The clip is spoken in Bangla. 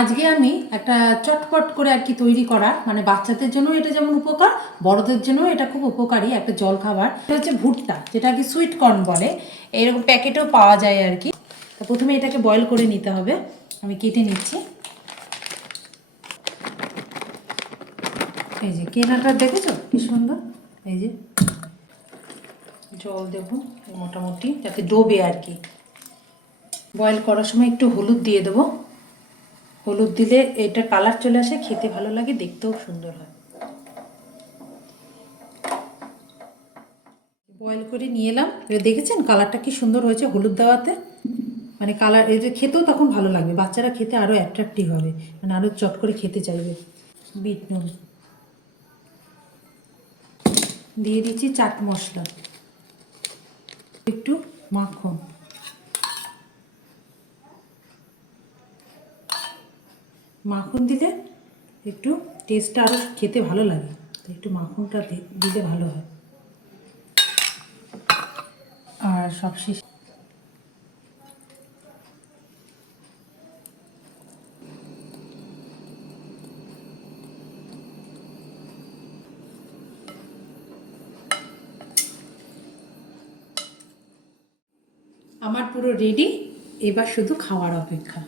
আজকে আমি একটা চটপট করে আর কি তৈরি করা, মানে বাচ্চাদের জন্য এটা যেমন উপকার, বড়দের জন্য এটা খুব উপকারী একটা জল খাবার। এটা হচ্ছে ভুট্টা, যেটা কি সুইট কর্ন বলে। এরকম প্যাকেটেও পাওয়া যায় আর কি। তো প্রথমে এটাকে বয়েল করে নিতে হবে। আমি কেটে নিচ্ছি। এই যে কেনাটা দেখেছো কি সুন্দর। এই যে জল দেবো মোটামুটি, যাতে ডোবে আর কি। বয়েল করার সময় একটু হলুদ দিয়ে দেবো। হলুদ দিলে এটা কালার চলে আসে, খেতে ভালো লাগে, দেখতেও সুন্দর হয়। বয়েল করে নিয়ে এলাম। এবার দেখেছেন কালারটা কি সুন্দর হয়েছে হলুদ দেওয়াতে। মানে কালার এটা খেতেও তখন ভালো লাগবে, বাচ্চারা খেতে আরও অ্যাট্রাকটিভ হবে, মানে আরও চট করে খেতে চাইবে। বিট নুন দিয়ে দিচ্ছি, চাট মশলা, একটু মাখন, মাখন দিলে একটু টেস্টটা আরও খেতে ভালো লাগে, একটু মাখনটা দিলে ভালো হয়। আর সবশেষে আমার পুরো রেডি, এবার শুধু খাওয়ার অপেক্ষা।